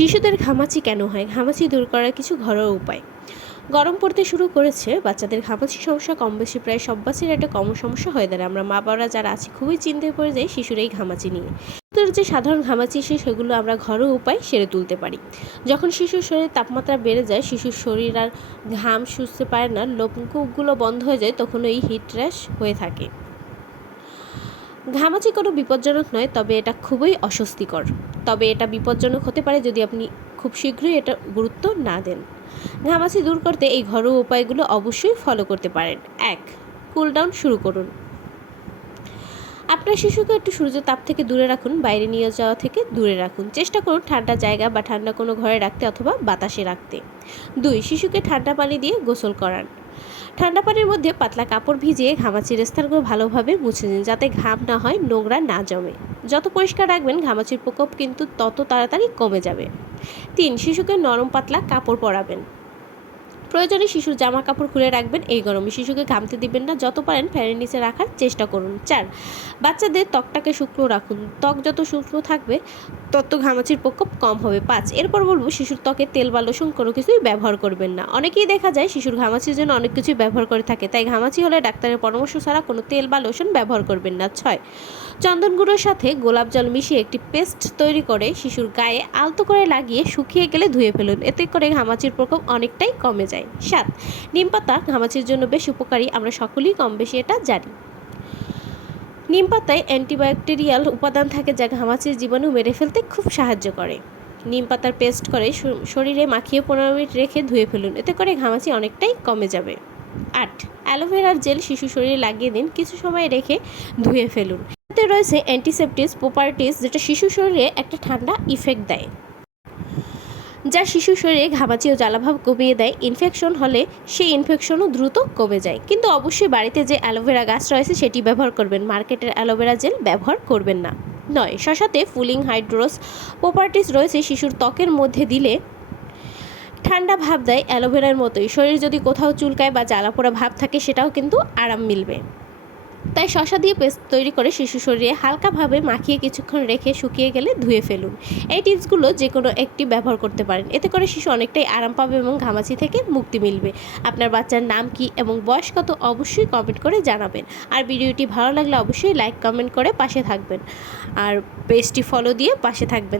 শিশুদের ঘামাচি কেন হয়? ঘামাচি দূর করার কিছু ঘরোয়া উপায়। গরম পড়তে শুরু করেছে, বাচ্চাদের ঘামাচি সমস্যা কম বেশি প্রায় সব বাচ্চার একটা কমন সমস্যা হয়ে দাঁড়ায়। আমরা মা বাবারা যারা আছি, খুবই চিন্তায় পড়ে যাই শিশুর এই ঘামাচি নিয়ে। যে সাধারণ ঘামাচি, সে সেগুলো আমরা ঘরোয়া উপায় সেরে তুলতে পারি। যখন শিশুর শরীরের তাপমাত্রা বেড়ে যায়, শিশুর শরীর আর ঘাম শুষতে পারে না লোমকূপগুলো বন্ধ হয়ে যায় তখন এই হিট র্যাশ হয়ে থাকে। ঘামাচি কোনো বিপজ্জনক নয়, তবে এটা খুবই অস্বস্তিকর। তবে এটা বিপজ্জনক হতে পারে যদি আপনি খুব শীঘ্রই এটা গুরুত্ব না দেন। ঘামাচি দূর করতে এই ঘরোয়া উপায়গুলো অবশ্যই ফলো করতে পারেন। এক কুল ডাউন শুরু করুন। আপনার শিশুকে একটু সূর্য তাপ থেকে দূরে রাখুন, বাইরে নিয়ে যাওয়া থেকে দূরে রাখুন। চেষ্টা করুন ঠান্ডা জায়গা বা ঠান্ডা কোনো ঘরে রাখতে অথবা বাতাসে রাখতে। দুই, শিশুকে ঠান্ডা পানি দিয়ে গোসল করান। ঠান্ডা পানির মধ্যে পাতলা কাপড় ভিজিয়ে ঘামাচির স্থানগুলো ভালোভাবে মুছে নিন যাতে ঘাম না হয়, নোংরা না জমে। যত পরিষ্কার রাখবেন, ঘামাচির প্রকোপ কিন্তু তত তাড়াতাড়ি কমে যাবে। তিন, শিশুকে নরম পাতলা কাপড় পরাবেন। প্রয়োজনে শিশুর জামা কাপড় খুলে রাখবেন এই গরমে। শিশুকে ঘামতে দিবেন না, যত পারেন ফ্যানের নিচে রাখার চেষ্টা করুন। চার, বাচ্চাদের ত্বকটাকে শুকনো রাখুন। ত্বক যত শুকনো থাকবে তত ঘামাচির প্রকোপ কম হবে পাঁচ। এরপর বলব, শিশুর ত্বকে তেল বা লোশন কোনো কিছুই ব্যবহার করবেন না। অনেকেই দেখা যায় শিশুর ঘামাচির জন্য অনেক কিছুই ব্যবহার করে থাকে, তাই ঘামাচি হলে ডাক্তারের পরামর্শ ছাড়া কোনো তেল বা লোশন ব্যবহার করবেন না। ছয়, চন্দন গুঁড়োর সাথে গোলাপ জল মিশিয়ে একটি পেস্ট তৈরি করে শিশুর গায়ে আলতো করে লাগিয়ে শুকিয়ে গেলে ধুয়ে ফেলুন। এতে করে ঘামাচির প্রকোপ অনেকটাই কমে যায়। সাত, নিম পাতা ঘামাচির জন্য বেশ উপকারী, আমরা সকলেই কম বেশি এটা জানি। নিম পাতায় অ্যান্টিবায়োটেরিয়াল উপাদান থাকে যা ঘামাচির জীবাণু মেরে ফেলতে খুব সাহায্য করে। নিম পাতার পেস্ট করে শরীরে মাখিয়ে পনেরো মিনিট রেখে ধুয়ে ফেলুন, এতে করে ঘামাচি অনেকটাই কমে যাবে। আট, অ্যালোভেরার জেল শিশু শরীরে লাগিয়ে দিন, কিছু সময় রেখে ধুয়ে ফেলুন। এতে রয়েছে অ্যান্টিসেপটিস, প্রপার্টিস, যেটা শিশু শরীরে একটা ঠান্ডা ইফেক্ট দেয়। যা শিশু শরীরে ঘামাচি ও জ্বালাভাব কমিয়ে দেয়। ইনফেকশন হলে সেই ইনফেকশনও দ্রুত কমে যায়। কিন্তু অবশ্যই বাড়িতে যে অ্যালোভেরা গাছ রয়েছে সেটি ব্যবহার করবেন। মার্কেটের অ্যালোভেরা জেল ব্যবহার করবেন না। নয়, শশাতে ফুলিং হাইড্রোস প্রপার্টিস রয়েছে শিশুর ত্বকের মধ্যে দিলে ঠান্ডা ভাব দেয় অ্যালোভেরার মতোই। শরীর যদি কোথাও চুলকায় বা জ্বালা পোড়া ভাব থাকে সেটাও কিন্তু আরাম মিলবে। তাই শশা দিয়ে পেস্ট তৈরি করে শিশু শরীরে হালকাভাবে মাখিয়ে কিছুক্ষণ রেখে শুকিয়ে গেলে ধুয়ে ফেলুন। এই টিপসগুলো যে কোনো একটি ব্যবহার করতে পারেন। এতে করে শিশু অনেকটাই আরাম পাবে এবং ঘামাচি থেকে মুক্তি মিলবে। আপনার বাচ্চার নাম কি এবং বয়স কত অবশ্যই কমেন্ট করে জানাবেন। আর ভিডিওটি ভালো লাগলে অবশ্যই লাইক, কমেন্ট করে পাশে থাকবেন। আর পেজটি ফলো দিয়ে পাশে থাকবেন।